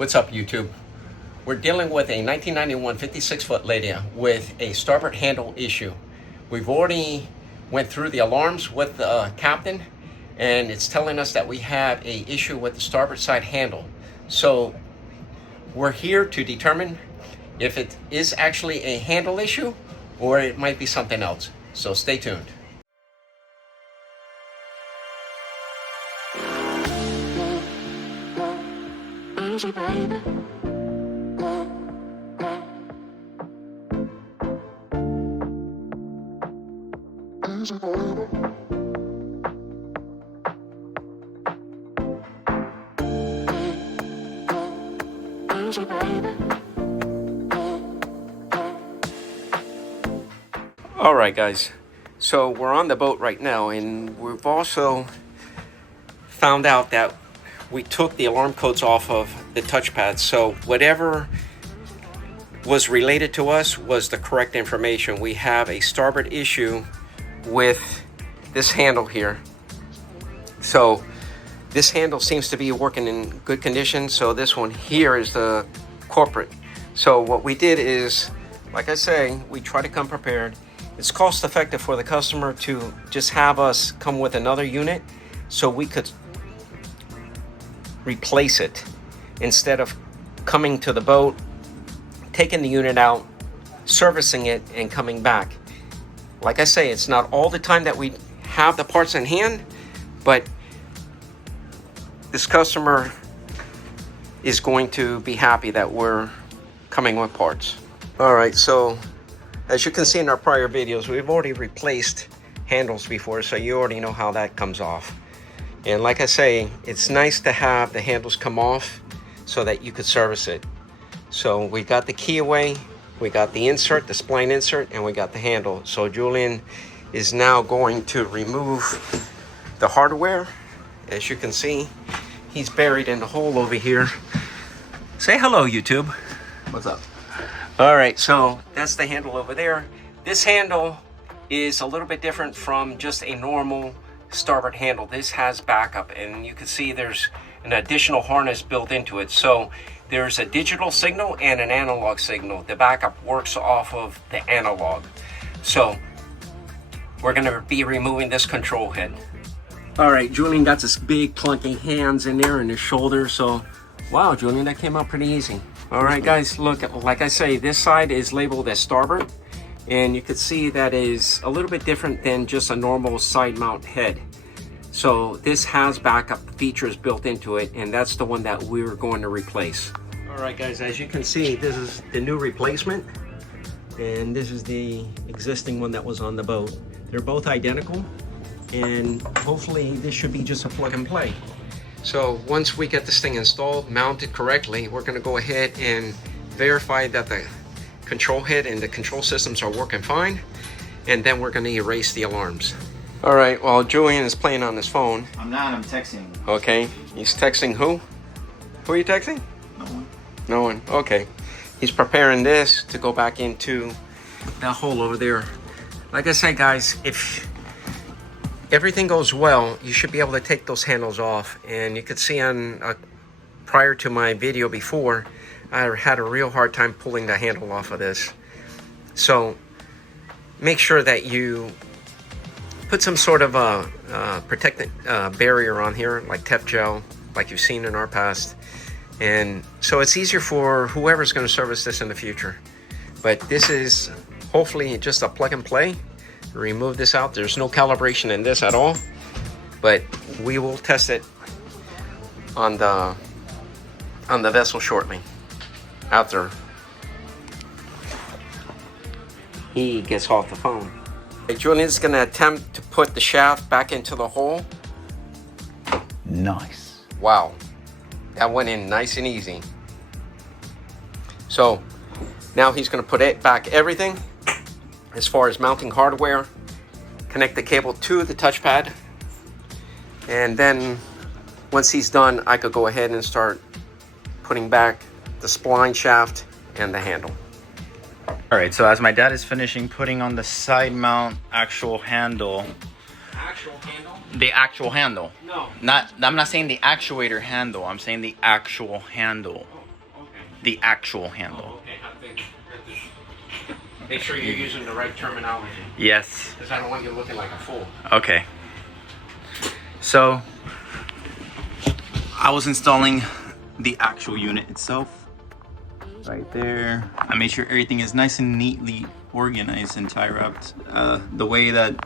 What's up, YouTube? We're dealing with a 1991 56-foot Lydia with a starboard handle issue. We've already went through the alarms with the captain, and it's telling us that we have a issue with the starboard side handle. So we're here to determine if it is actually a handle issue or it might be something else. So stay tuned. All right, guys, so we're on the boat right now, and we've also found out that we took the alarm codes off of the touchpad, so whatever was related to us was the correct information. We have a starboard issue with this handle here. So this handle seems to be working in good condition, so this one here is the culprit. So what we did is, like I say, we try to come prepared. It's cost effective for the customer to just have us come with another unit so we could replace it instead of coming to the boat, taking the unit out, servicing it, and coming back. Like I say, it's not all the time that we have the parts in hand, but this customer is going to be happy that we're coming with parts. All right, so as you can see in our prior videos, we've already replaced handles before, so you already know how that comes off. And like I say, it's nice to have the handles come off so that you could service it. So we got the key away, we got the insert, the spline insert, and we got the handle. So Julian is now going to remove the hardware. As you can see, he's buried in the hole over here. Say hello, YouTube. What's up? All right, so that's the handle over there. This handle is a little bit different from just a normal starboard handle. This has backup, and you can see there's an additional harness built into it. So there's a digital signal and an analog signal. The backup works off of the analog. So we're gonna be removing this control head. All right, Julian got this big clunky hands in there and his shoulder. So wow, Julian, that came out pretty easy. All right, guys, look, like I say, this side is labeled as starboard, and you can see that is a little bit different than just a normal side mount head. So this has backup features built into it, and that's the one that we were going to replace. All right, guys, as you can see, this is the new replacement, and this is the existing one that was on the boat. They're both identical, and hopefully this should be just a plug and play. So once we get this thing installed, mounted correctly, we're going to go ahead and verify that the control head and the control systems are working fine, and then we're going to erase the alarms. All right, well, Julian is playing on his phone. I'm not, I'm texting. Okay, he's texting who? Who are you texting? No one. No one, okay. He's preparing this to go back into that hole over there. Like I say, guys, if everything goes well, you should be able to take those handles off. And you could see on prior to my video before, I had a real hard time pulling the handle off of this. So make sure that you put some sort of a protectant barrier on here, like Tef gel, like you've seen in our past. And so it's easier for whoever's going to service this in the future. But this is hopefully just a plug and play. Remove this out. There's no calibration in this at all, but we will test it on the vessel shortly after he gets off the phone. Okay, Julian's going to attempt to put the shaft back into the hole. Nice. Wow, that went in nice and easy. So now he's going to put it back everything. As far as mounting hardware, connect the cable to the touchpad, and then once he's done, I could go ahead and start putting back the spline shaft and the handle. All right, so as my dad is finishing putting on the side mount actual handle. Actual handle? The actual handle. No. I'm not saying the actuator handle. I'm saying the actual handle. the actual handle. Oh, okay. Make sure you're using the right terminology. Yes. Because I don't want you looking like a fool. Okay. So I was installing the actual unit itself right there. I made sure everything is nice and neatly organized and tie wrapped the way that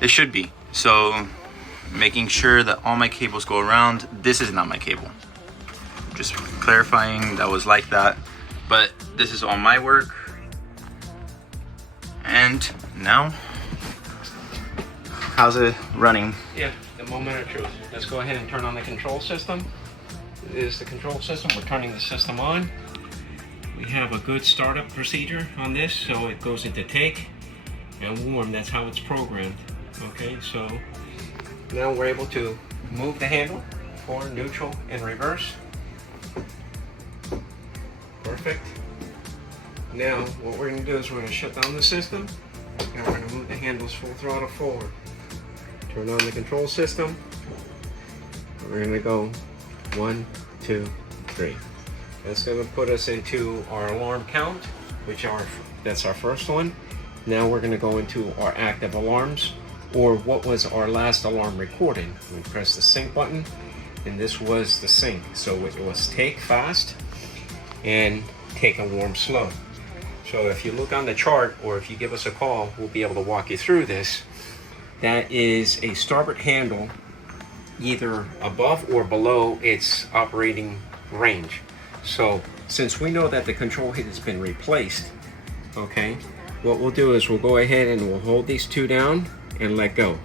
it should be. So making sure that all my cables go around. This is not my cable. Just clarifying that was like that. But this is all my work. And now, how's it running? Yeah, the moment of truth. Let's go ahead and turn on the control system. This is the control system. We're turning the system on. We have a good startup procedure on this, so it goes into take and warm. That's how it's programmed. Okay, so now we're able to move the handle forward, neutral, and reverse. Perfect. Now, what we're going to do is we're going to shut down the system, and we're going to move the handles full throttle forward. Turn on the control system. We're going to go 1, 2, 3. That's going to put us into our alarm count, that's our first one. Now we're going to go into our active alarms, or what was our last alarm recording. We press the sync button, and this was the sync. So it was take fast and take a warm slow. So if you look on the chart, or if you give us a call, we'll be able to walk you through this. That is a starboard handle, either above or below its operating range. So since we know that the control head has been replaced, okay, what we'll do is we'll go ahead and we'll hold these two down and let go.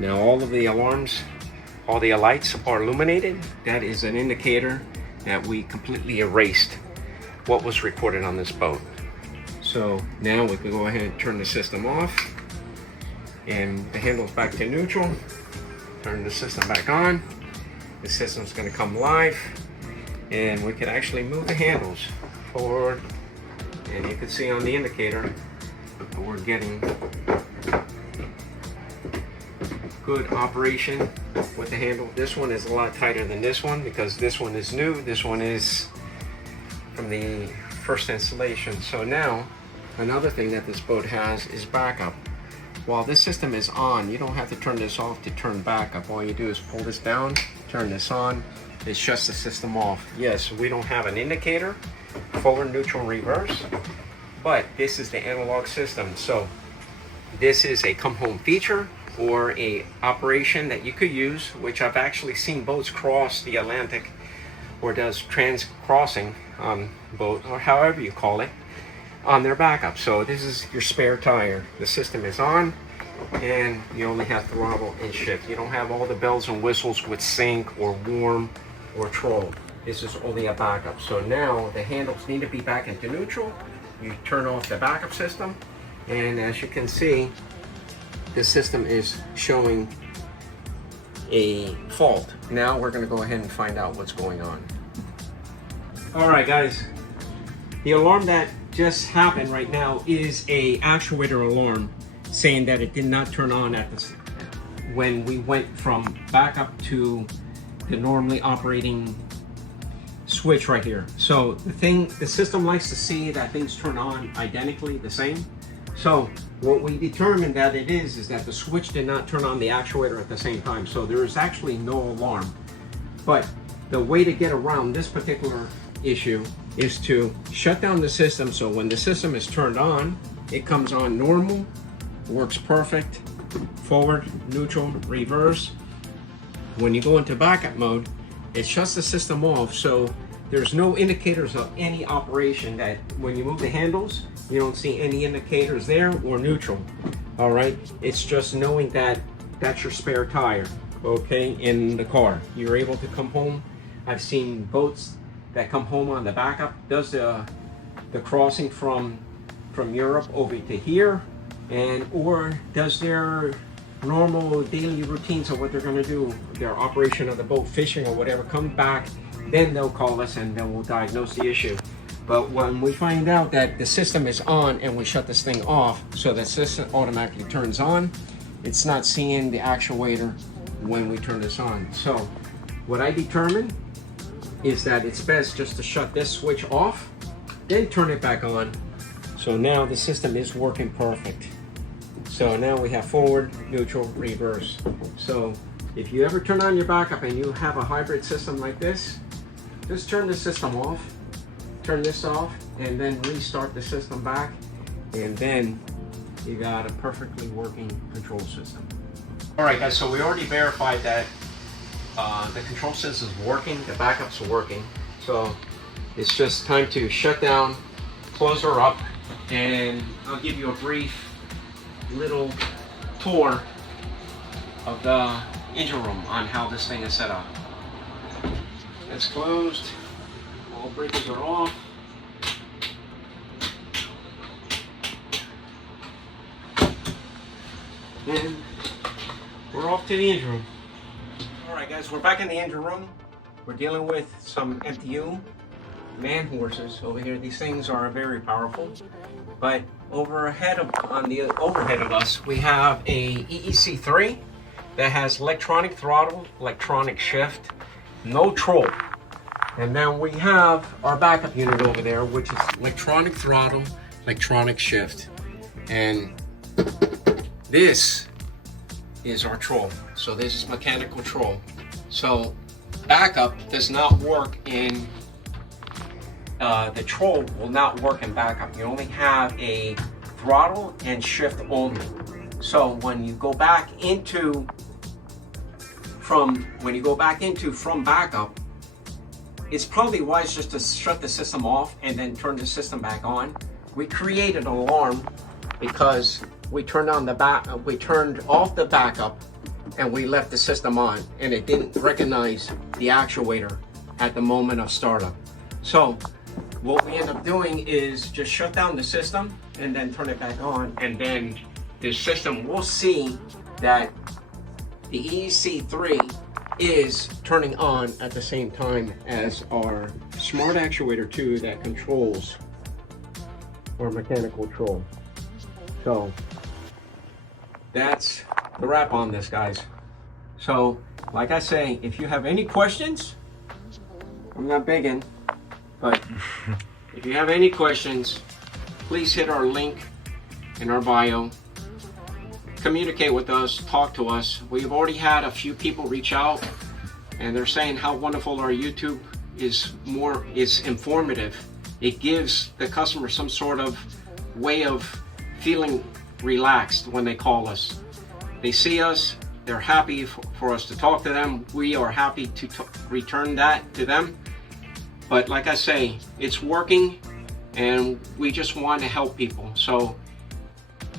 Now all of the alarms, all the lights are illuminated. That is an indicator that we completely erased what was recorded on this boat. So now we can go ahead and turn the system off, and the handle's back to neutral. Turn the system back on. The system's going to come live, and we can actually move the handles forward, and you can see on the indicator that we're getting good operation with the handle. This one is a lot tighter than this one because this one is new. This one is from the first installation. So now another thing that this boat has is backup. While this system is on, you don't have to turn this off to turn backup. All you do is pull this down, turn this on, it shuts the system off. Yes, we don't have an indicator, forward, neutral, reverse, but this is the analog system. So this is a come home feature, or a operation that you could use, which I've actually seen boats cross the Atlantic, or does trans crossing boat, or however you call it, on their backup. So this is your spare tire. The system is on, and you only have throttle and shift. You don't have all the bells and whistles with sync or warm or troll. This is only a backup. So now the handles need to be back into neutral. You turn off the backup system, and as you can see, the system is showing a fault. Now we're going to go ahead and find out what's going on. All right, guys. The alarm that just happened right now is a actuator alarm saying that it did not turn on at this when we went from backup to the normally operating switch right here. So the system likes to see that things turn on identically the same. So what we determined that it is that the switch did not turn on the actuator at the same time. So there is actually no alarm. But the way to get around this particular issue is to shut down the system. So when the system is turned on, it comes on normal, works perfect, forward, neutral, reverse. When you go into backup mode, it shuts the system off. So there's no indicators of any operation. That when you move the handles, you don't see any indicators there or neutral. All right, it's just knowing that that's your spare tire, okay, in the car. You're able to come home. I've seen boats that come home on the backup, does the crossing from Europe over to here, and or does their normal daily routines of what they're going to do, their operation of the boat, fishing or whatever, come back, then they'll call us and then we'll diagnose the issue. But when we find out that the system is on and we shut this thing off, so the system automatically turns on, it's not seeing the actuator when we turn this on. So what I determined is that it's best just to shut this switch off, then turn it back on. So now the system is working perfect. So now we have forward, neutral, reverse. So if you ever turn on your backup and you have a hybrid system like this, just turn the system off, turn this off, and then restart the system back, and then you got a perfectly working control system. All right, guys, so we already verified that the control system is working, the backups are working. So it's just time to shut down, close her up, and I'll give you a brief little tour of the engine room on how this thing is set up. It's closed, all breakers are off. And we're off to the engine room. All right, guys, we're back in the engine room. We're dealing with some MTU man horses over here. These things are very powerful, but on the overhead of us, we have a EEC3 that has electronic throttle, electronic shift, no troll. And then we have our backup unit over there, which is electronic throttle, electronic shift. And this is our troll. So this is mechanical troll. So backup does not work in, the troll will not work in backup. You only have a throttle and shift only. So when you go back into from backup, it's probably wise just to shut the system off and then turn the system back on. We created an alarm because we turned off the backup and we left the system on, and it didn't recognize the actuator at the moment of startup. So what we end up doing is just shut down the system and then turn it back on, and then the system will see that the EEC3 is turning on at the same time as our smart actuator 2 that controls our mechanical troll. So that's the wrap on this, guys. So like I say, if you have any questions, I'm not begging, but if you have any questions, please hit our link in our bio. Communicate with us, talk to us. We've already had a few people reach out and they're saying how wonderful our YouTube is informative. It gives the customer some sort of way of feeling relaxed when they call us. They see us, they're happy for us to talk to them. We are happy to return that to them. But like I say, it's working and we just want to help people. So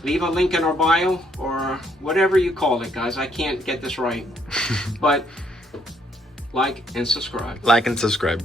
leave a link in our bio or whatever you call it, guys. I can't get this right. But like and subscribe. Like and subscribe.